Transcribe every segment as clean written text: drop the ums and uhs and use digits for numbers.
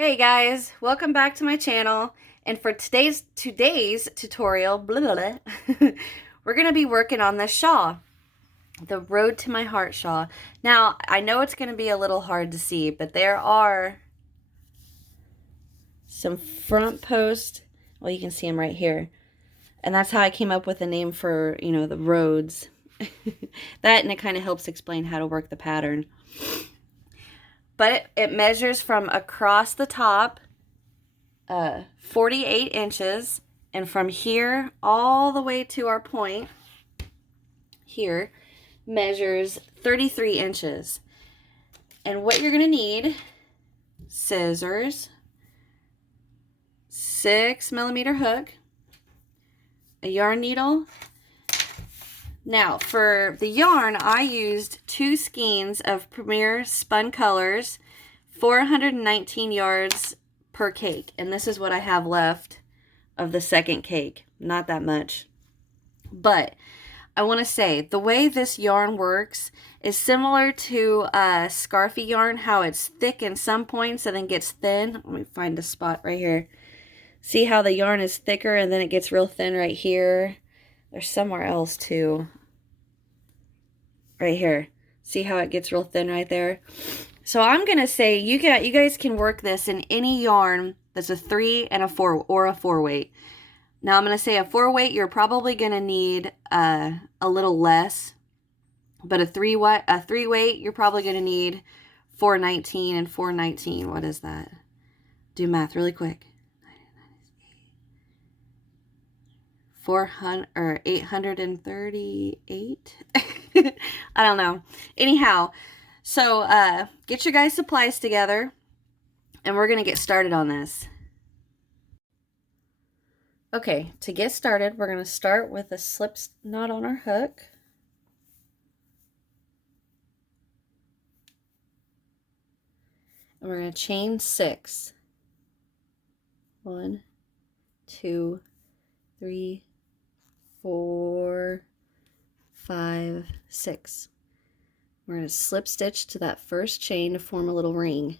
Hey guys, welcome back to my channel. And for today's tutorial, blah, blah, blah, we're going to be working on this shawl, the Road to My Heart shawl. Now, I know it's going to be a little hard to see, but there are some front posts. Well, you can see them right here. And that's how I came up with the name for, the roads. That, and it kind of helps explain how to work the pattern. But it measures from across the top 48 inches, and from here all the way to our point here measures 33 inches. And what you're going to need: scissors, 6mm hook, a yarn needle. Now for the yarn, I used 2 skeins of Premier Spun Colors, 419 yards per cake, and this is what I have left of the second cake. Not that much, but I want to say the way this yarn works is similar to scarfy yarn, how it's thick in some points and then gets thin. Let me find a spot right here. See how the yarn is thicker and then it gets real thin right here? There's somewhere else too. Right here. See how it gets real thin right there? So I'm going to say you guys can work this in any yarn that's a 3 and a 4 or a 4 weight. Now I'm going to say a 4 weight, you're probably going to need a little less. But a 3 weight, you're probably going to need 419 and 419. What is that? Do math really quick. 400 or 838. I don't know. Anyhow, so get your guys' supplies together and we're going to get started on this. Okay, to get started, we're going to start with a slip knot on our hook. And we're going to chain 6. 1, 2, 3, 4, 5, 6. We're going to slip stitch to that first chain to form a little ring.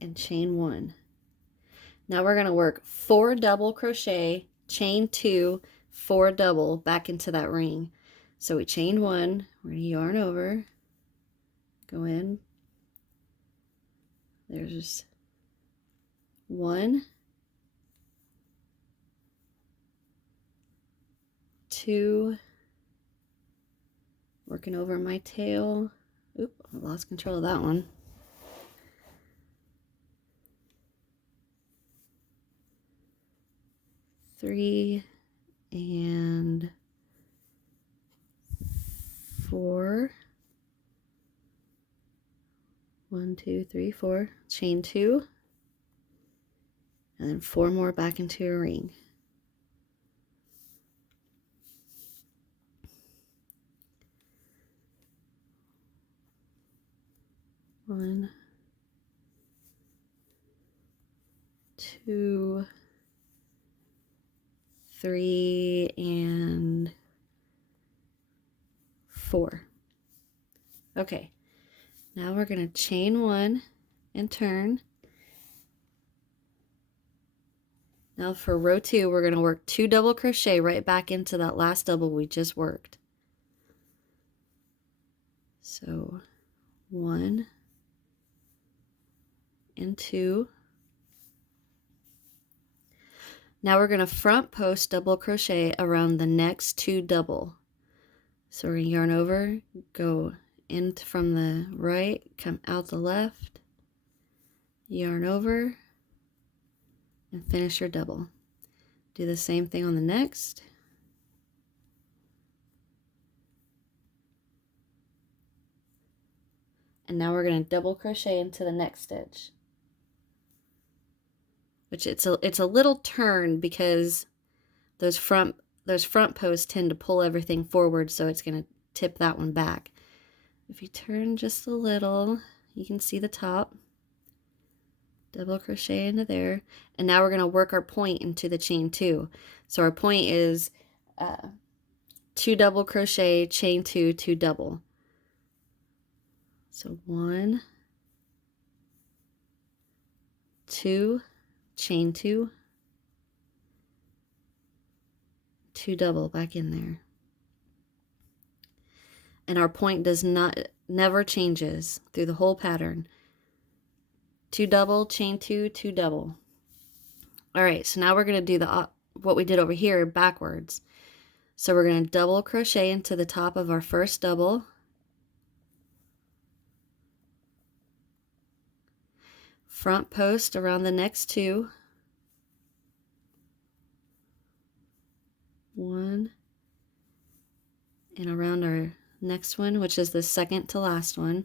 And chain 1. Now we're going to work 4 double crochet, chain 2, 4 double back into that ring. So we chained 1, we're going to yarn over, go in. There's 1, 2, working over my tail. Oop, I lost control of that one. 3 and 4. 1, 2, 3, 4. Chain 2. And then 4 more back into a ring. One, 2, 3, and 4. Okay, now we're going to chain 1 and turn. Now for row 2, we're going to work 2 double crochet right back into that last double we just worked. So 1 and 2. Now we're going to front post double crochet around the next 2 double. So we're going to yarn over, go in from the right, come out the left, yarn over, and finish your double. Do the same thing on the next. And now we're going to double crochet into the next stitch. Which it's a little turn because those front posts tend to pull everything forward, so it's going to tip that one back. If you turn just a little, you can see the top. Double crochet into there, and now we're going to work our point into the chain 2. So our point is 2 double crochet, chain 2, 2 double. So 1, 2, chain 2, 2 double back in there. And our point never changes through the whole pattern. 2 double, chain 2, 2 double. All right, so now we're going to do what we did over here backwards. So we're going to double crochet into the top of our first double. Front post around the next 2. 1. And around our next one, which is the second to last one.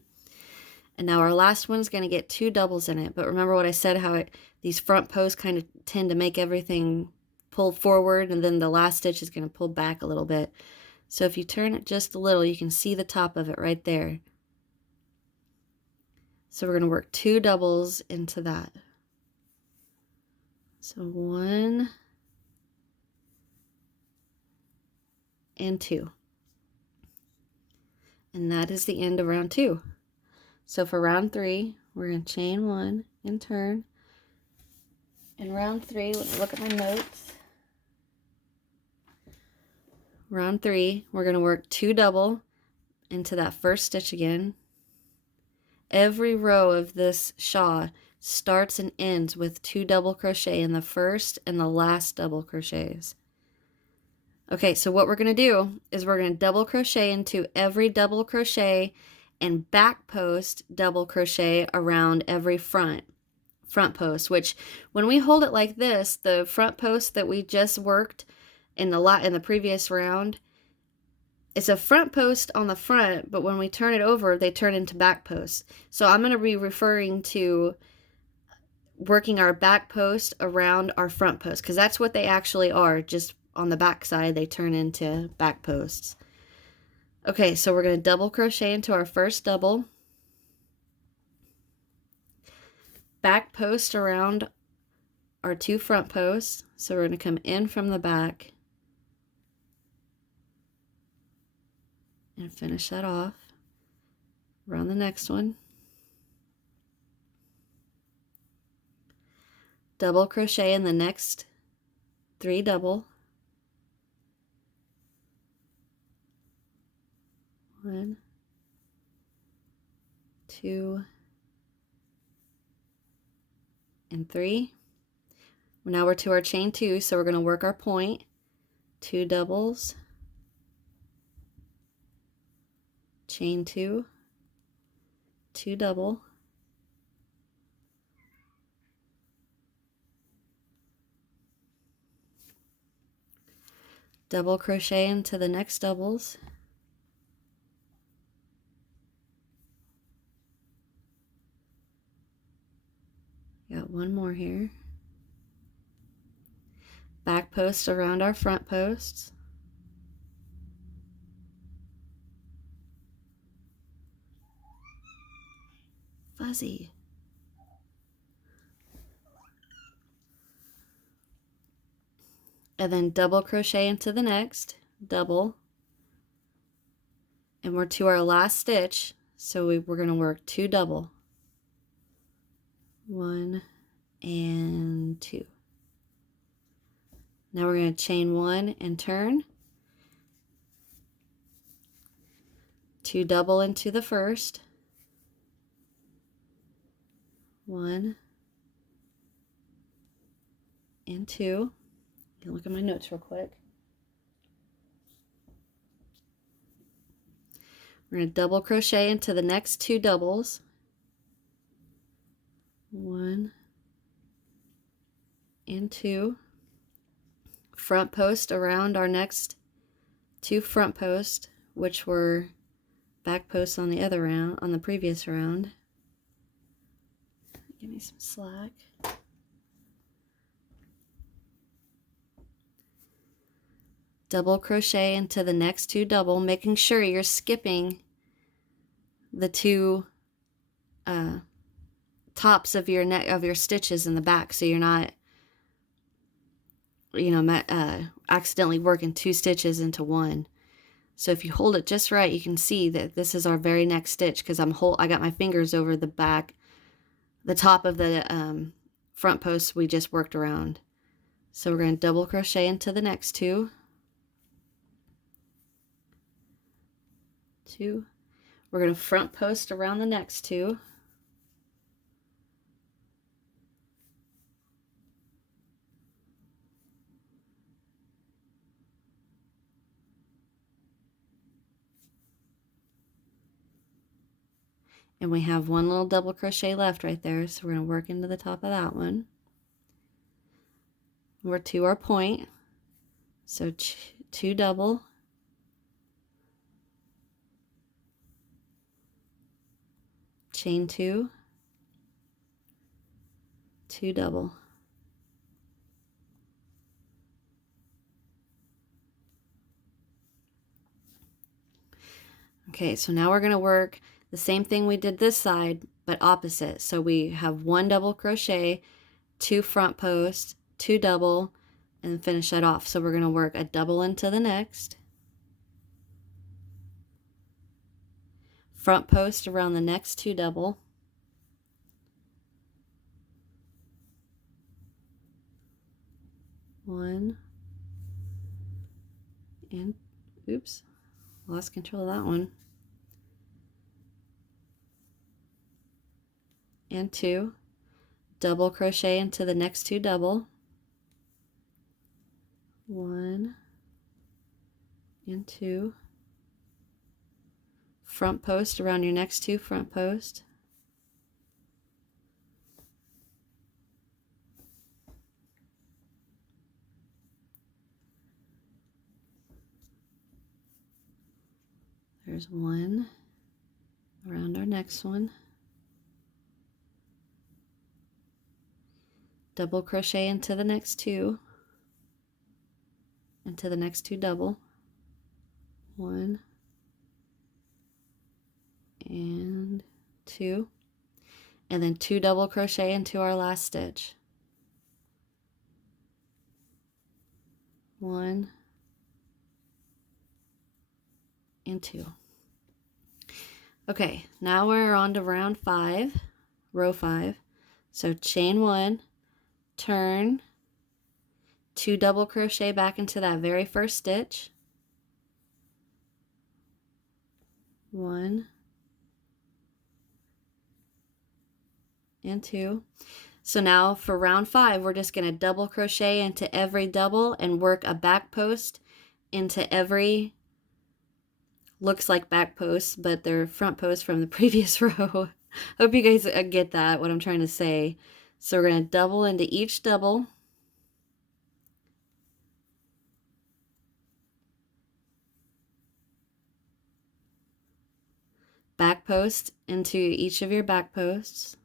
And now our last one's going to get 2 doubles in it. But remember what I said, how these front posts kind of tend to make everything pull forward, and then the last stitch is going to pull back a little bit. So if you turn it just a little, you can see the top of it right there. So we're going to work 2 doubles into that. So 1 and 2. And that is the end of round 2. So for round 3, we're going to chain 1 and turn. In round 3, let me look at my notes. Round 3, we're going to work 2 double into that first stitch again. Every row of this shawl starts and ends with 2 double crochet in the first and the last double crochets. Okay, so what we're going to do is we're going to double crochet into every double crochet and back post double crochet around every front post, which when we hold it like this, the front post that we just worked in the previous round, it's a front post on the front, but when we turn it over, they turn into back posts. So I'm going to be referring to working our back post around our front post, because that's what they actually are. Just on the back side, they turn into back posts. Okay, so we're going to double crochet into our first double. Back post around our 2 front posts. So we're going to come in from the back and finish that off. Around the next one. Double crochet in the next 3 double. 1, 2, and 3. Now we're to our chain 2, so we're going to work our point. 2 doubles, chain 2, 2 double, double crochet into the next doubles, got 1 more here, back post around our front posts, fuzzy, and then double crochet into the next double, and we're to our last stitch, so we're going to work 2 double, 1 and 2. Now we're going to chain 1 and turn, 2 double into the first, 1 and 2. You can look at my notes real quick. We're going to double crochet into the next 2 doubles, 1 and 2. Front post around our next 2 front posts, which were back posts on the other round, on the previous round. Give me some slack. Double crochet into the next 2 double, making sure you're skipping the 2 tops of your stitches in the back, so you're not, accidentally working 2 stitches into one. So if you hold it just right, you can see that this is our very next stitch, because I got my fingers over the back, the top of the front post we just worked around. So we're going to double crochet into the next two. Two. We're going to front post around the next two. And we have one little double crochet left right there, so we're going to work into the top of that one. We're to our point, so two double, chain two, two double. Okay, so now we're going to work the same thing we did this side, but opposite. So we have one double crochet, two front post, two double, and finish that off. So we're going to work a double into the next, front post around the next two double, one, and oops, lost control of that one, and two, double crochet into the next two double, one and two, front post around your next two front post, there's one around our next one, double crochet into the next two, into the next two double, one and two, and then two double crochet into our last stitch, one and two. Okay, now we're on to round 5, row 5. So chain one, turn, two double crochet back into that very first stitch, one and two. So now for round 5, we're just going to double crochet into every double and work a back post into every, looks like back posts, but they're front posts from the previous row. Hope you guys get that, what I'm trying to say. So we're going to double into each double, back post into each of your back posts,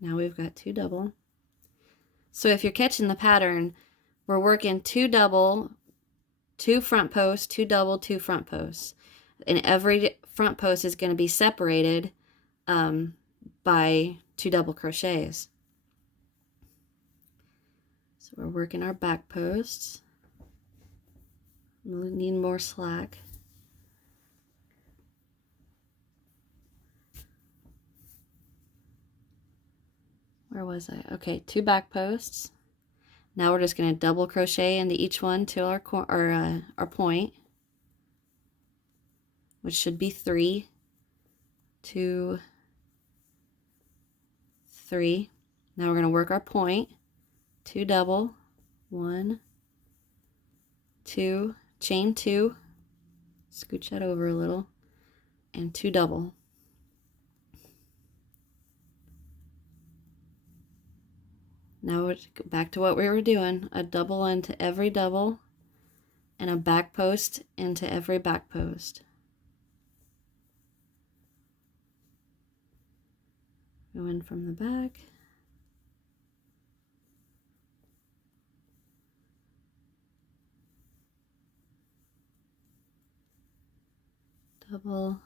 now we've got two double. So if you're catching the pattern, we're working two double, two front posts, two double, two front posts, and every front post is going to be separated by two double crochets. So we're working our back posts. We need more slack. Where was I? Okay, two back posts. Now we're just going to double crochet into each one to our point, which should be 3, 2, 3. Now we're going to work our point, two double, 1, 2, chain 2, scooch that over a little, and two double. Now we're back to what we were doing, a double into every double and a back post into every back post. Go in from the back. Double.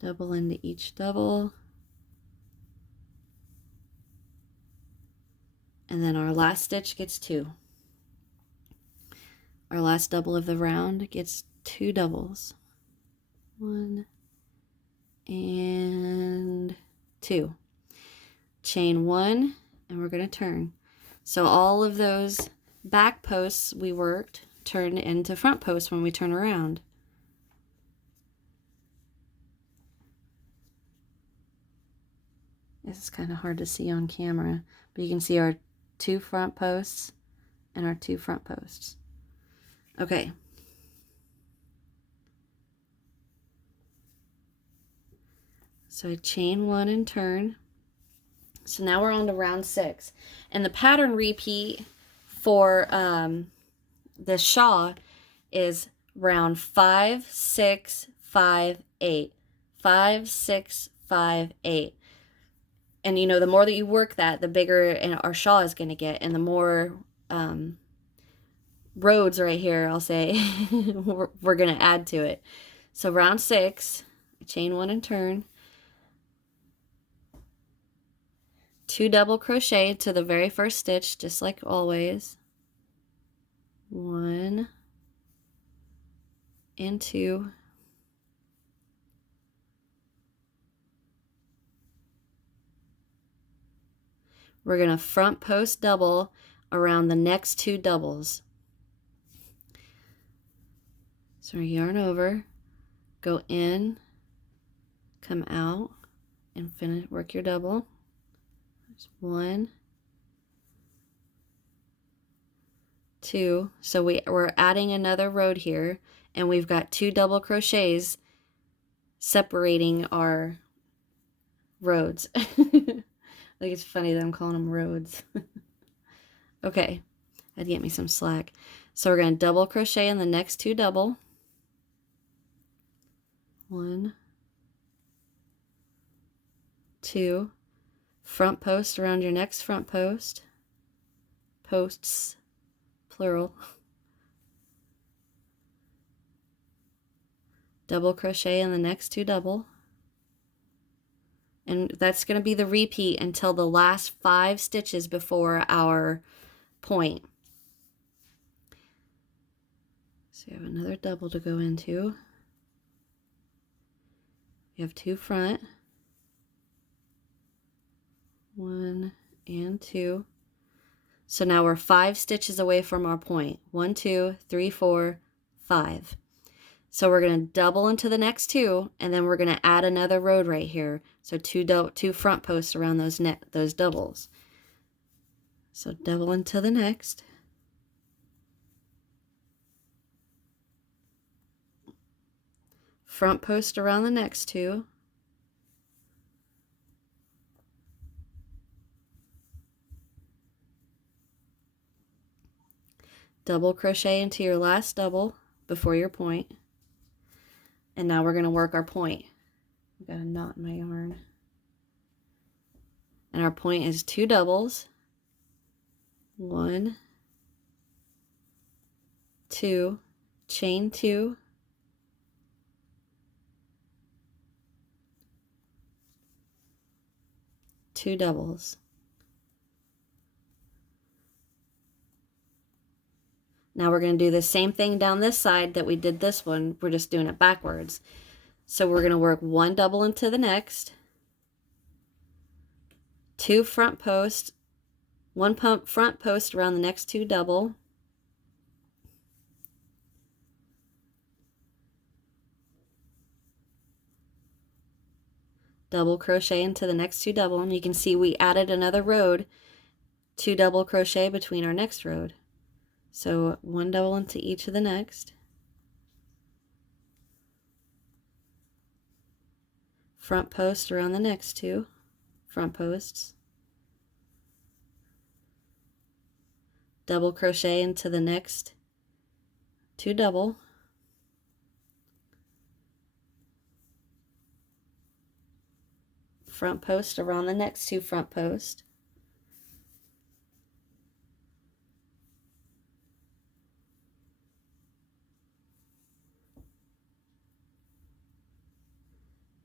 double into each double, and then our last stitch gets 2. Our last double of the round gets 2 doubles. 1 and 2. Chain 1, and we're going to turn. So all of those back posts we worked turn into front posts when we turn around. This is kind of hard to see on camera, but you can see our 2 front posts and our 2 front posts. Okay. So I chain 1 and turn. So now we're on to round 6. And the pattern repeat for this shawl is round 5, 6, 5, 8. 5, 6, 5, 8. And you know, the more that you work that, the bigger our shawl is going to get, and the more roads right here, I'll say, we're going to add to it. So round 6, chain 1 and turn. 2 double crochet to the very first stitch, just like always. 1 and 2. We're going to front post double around the next 2 doubles. So yarn over, go in, come out, and finish, work your double. There's 1, 2. So we're adding another road here, and we've got 2 double crochets separating our roads. Like, it's funny that I'm calling them roads. Okay, that'd get me some slack. So we're going to double crochet in the next 2 double. 1, 2. Front post around your next front post. Posts, plural. Double crochet in the next 2 double. And that's going to be the repeat until the last 5 stitches before our point. So you have another double to go into. You have 2 front. 1 and 2. So now we're 5 stitches away from our point. 1, 2, 3, 4, 5. So we're going to double into the next 2, and then we're going to add another road right here. So 2 front posts around those doubles. So double into the next. Front post around the next 2. Double crochet into your last double before your point. And now we're going to work our point. I've got a knot in my yarn. And our point is 2 doubles. 1, 2, chain 2. Two doubles. Now we're going to do the same thing down this side that we did this one. We're just doing it backwards. So we're going to work 1 double into the next, 2 front post, 1 front post around the next 2 double, double crochet into the next 2 double, and you can see we added another road, 2 double crochet between our next road. So 1 double into each of the next, front post around the next 2 front posts, double crochet into the next 2 double, front post around the next 2 front post,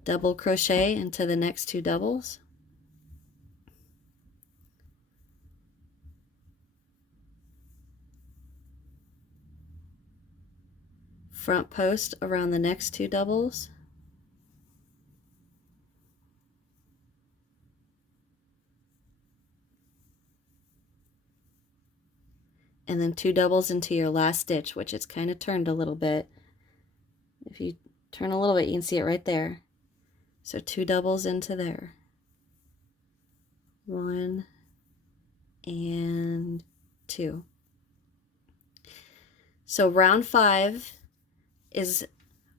double crochet into the next 2 doubles, front post around the next 2 doubles, and then 2 doubles into your last stitch, which it's kind of turned a little bit. If you turn a little bit, you can see it right there. So 2 doubles into there. 1 and 2. So round 5 is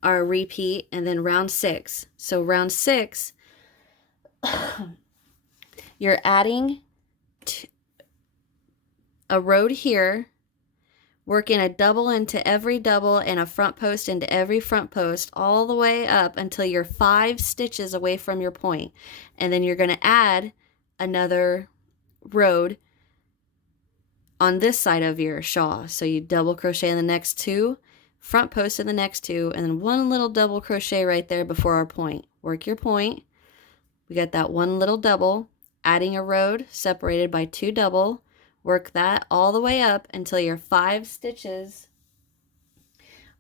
our repeat, and then round 6. So round 6, you're adding a row here, working a double into every double and a front post into every front post all the way up until you're 5 stitches away from your point. And then you're going to add another row on this side of your shawl. So you double crochet in the next 2, front post in the next 2, and then 1 little double crochet right there before our point. Work your point. We got that 1 little double, adding a row separated by 2 double. Work that all the way up until you're 5 stitches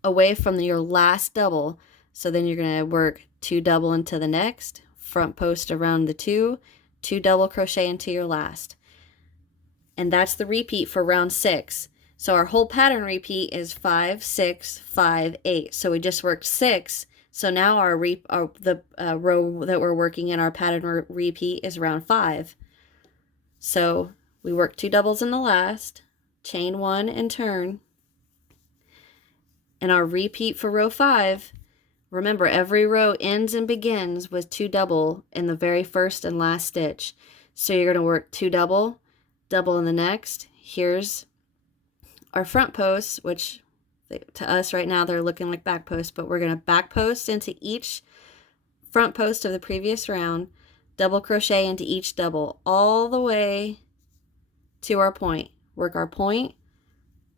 away from your last double. So then you're going to work 2 double into the next, front post around the 2, 2 double crochet into your last. And that's the repeat for round 6. So our whole pattern repeat is 5, 6, 5, 8. So we just worked 6. So now our row that we're working in our pattern repeat is round 5. So we work 2 doubles in the last, chain 1 and turn. And our repeat for row 5, remember every row ends and begins with 2 double in the very first and last stitch. So you're going to work 2 double, double in the next. Here's our front posts, which to us right now they're looking like back posts, but we're going to back post into each front post of the previous round, double crochet into each double all the way to our point. Work our point,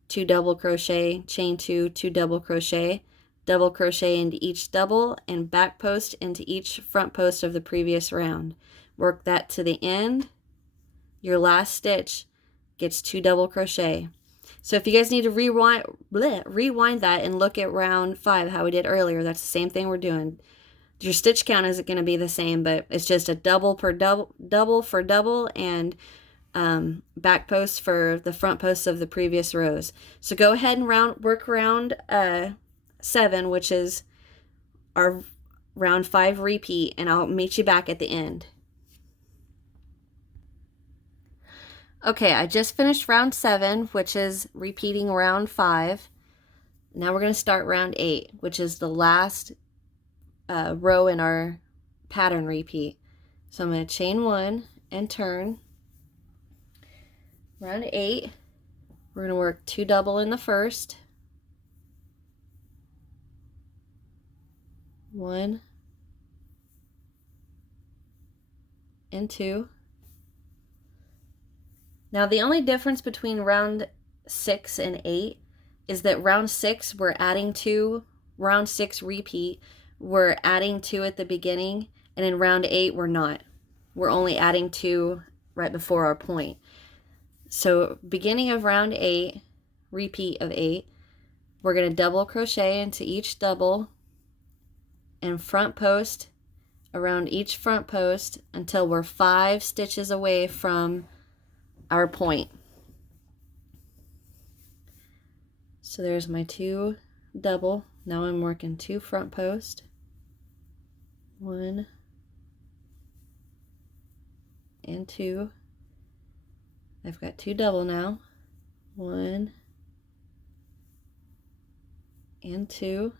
2 double crochet, chain 2, 2 double crochet into each double, and back post into each front post of the previous round. Work that to the end. Your last stitch gets 2 double crochet. So if you guys need to rewind that and look at round 5, how we did earlier, that's the same thing we're doing. Your stitch count isn't going to be the same, but it's just a double per double for double, and back posts for the front posts of the previous rows. So go ahead and work round 7, which is our round 5 repeat, and I'll meet you back at the end. Okay, I just finished round 7, which is repeating round 5. Now we're going to start round 8, which is the last row in our pattern repeat. So I'm going to chain 1 and turn. Round 8, we're going to work 2 double in the first, 1 and 2. Now the only difference between round 6 and 8 is that round 6 we're adding 2, round 6 repeat, we're adding 2 at the beginning, and in round 8 we're not. We're only adding 2 right before our point. So beginning of round 8, repeat of 8, we're going to double crochet into each double and front post around each front post until we're 5 stitches away from our point. So there's my 2 double. Now I'm working 2 front post, 1 and 2. I've got 2 double now, 1 and 2,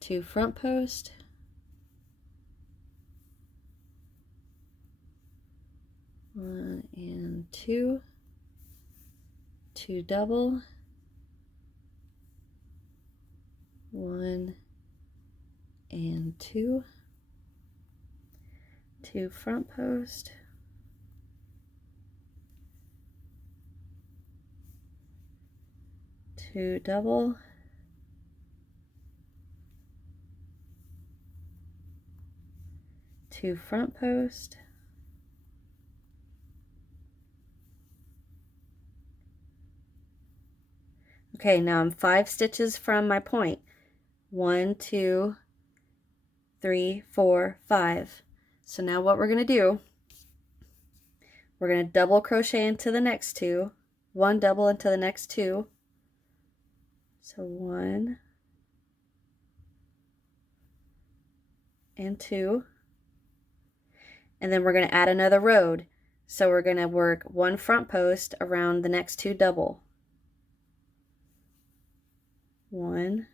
2 front post, 1 and 2, 2 double, 1 and 2, 2 front post, 2 double, 2 front post, okay, now I'm 5 stitches from my point. 1, 2, 3, 4, 5. So now what we're going to do, we're going to double crochet into the next 2, 1 double into the next 2. So 1 and 2. And then we're going to add another row. So we're going to work 1 front post around the next 2 double. 1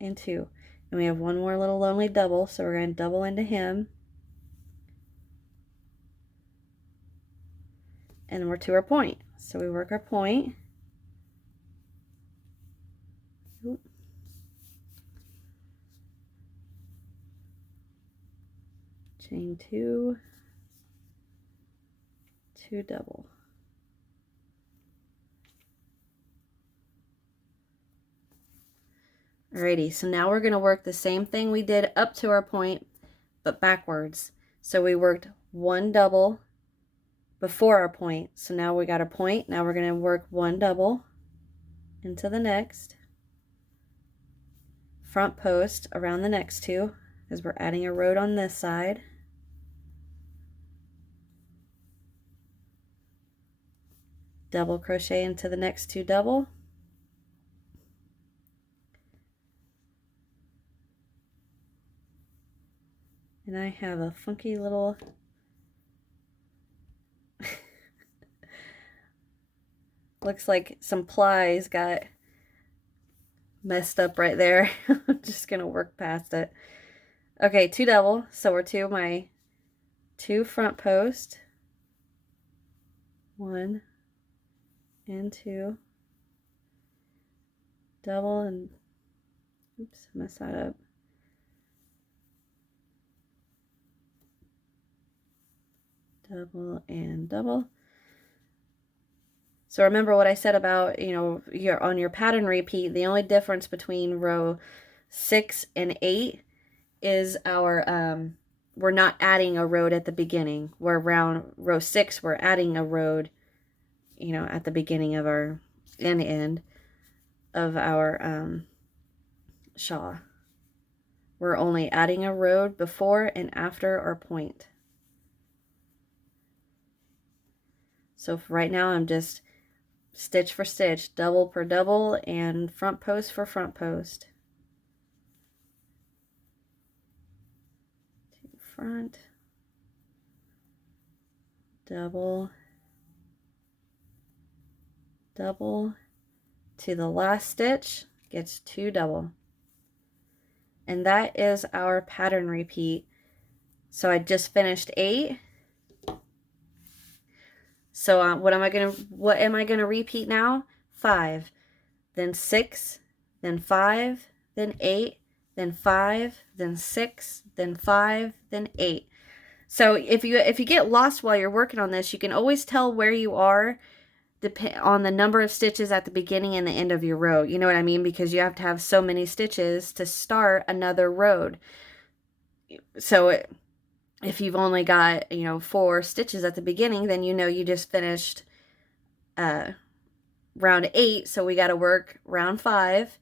and 2. And we have one more little lonely double, so we're going to double into him. And we're to our point. So we work our point. Oop. Chain 2, 2 double. Alrighty, so now we're going to work the same thing we did up to our point, but backwards. So we worked 1 double before our point. So now we got a point. Now we're going to work 1 double into the next. Front post around the next 2, because we're adding a row on this side. Double crochet into the next 2 double. And I have a funky little looks like some plies got messed up right there. I'm just gonna work past it. Okay, 2 double, so we're to my 2 front post, 1 and 2, double, and oops, I messed that up. Double and double. So remember what I said about, you know, on your pattern repeat, the only difference between row 6 and 8 is our, we're not adding a row at the beginning. Where around row 6, we're adding a row, you know, at the beginning of our end of our shawl. We're only adding a row before and after our point. So right now I'm just stitch for stitch, double per double, and front post for front post. 2 front, double, double, to the last stitch gets 2 double. And that is our pattern repeat. So I just finished 8. So what am I gonna repeat now? 5, then 6, then 5, then 8, then 5, then 6, then 5, then 8. So if you get lost while you're working on this, you can always tell where you are on the number of stitches at the beginning and the end of your row. You know what I mean? Because you have to have so many stitches to start another row. So if you've only got, you know, 4 stitches at the beginning, then you know you just finished round 8, so we got to work round 5,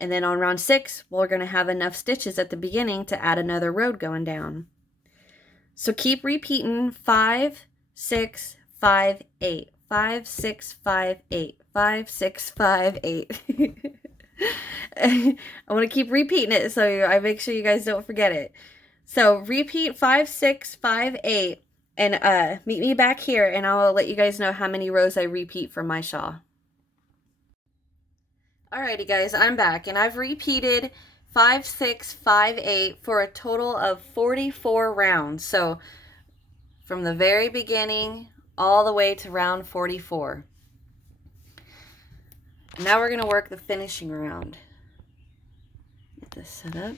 and then on round 6 we're going to have enough stitches at the beginning to add another row going down. So keep repeating 5, 6, 5, 8, 5, 6, 5, 8, 5, 6, 5, 8. I want to keep repeating it so I make sure you guys don't forget it. So repeat 5, 6, 5, 8, and meet me back here, and I'll let you guys know how many rows I repeat for my shawl. Alrighty guys, I'm back, and I've repeated 5, 6, 5, 8 for a total of 44 rounds. So from the very beginning all the way to round 44. Now we're going to work the finishing round. Get this set up.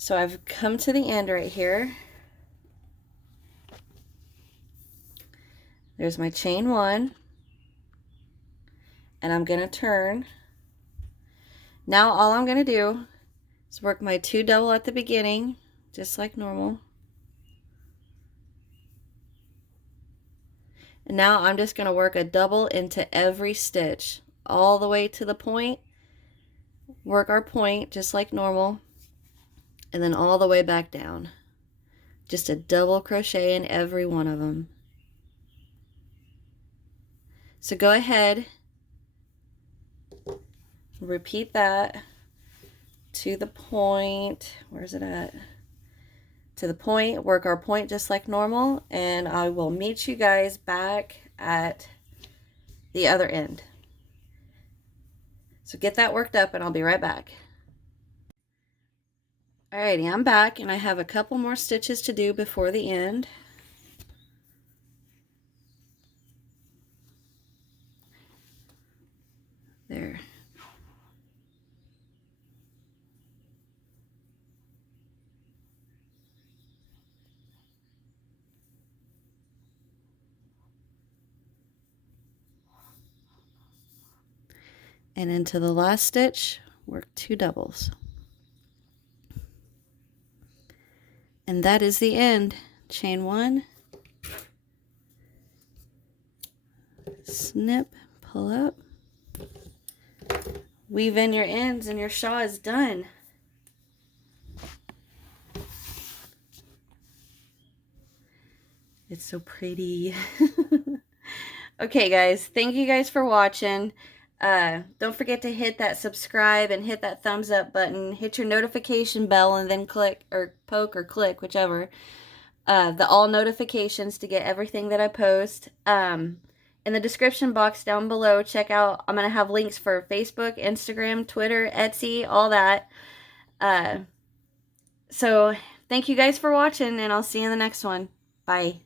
So I've come to the end right here. There's my chain 1, and I'm going to turn. Now all I'm going to do is work my 2 double at the beginning, just like normal. And now I'm just going to work a double into every stitch all the way to the point. Work our point just like normal, and then all the way back down. Just a double crochet in every one of them. So go ahead, repeat that to the point. Where's it at? To the point, work our point just like normal, and I will meet you guys back at the other end. So get that worked up and I'll be right back. Alrighty, I'm back and I have a couple more stitches to do before the end. There. And into the last stitch, work 2 doubles. And that is the end. Chain 1, snip, pull up, weave in your ends, and your shawl is done. It's so pretty. Okay, guys, thank you guys for watching. Don't forget to hit that subscribe and hit that thumbs up button. Hit your notification bell and then click or poke or click, whichever, the all notifications to get everything that I post. In the description box down below, check out, I'm going to have links for Facebook, Instagram, Twitter, Etsy, all that. So thank you guys for watching, and I'll see you in the next one. Bye.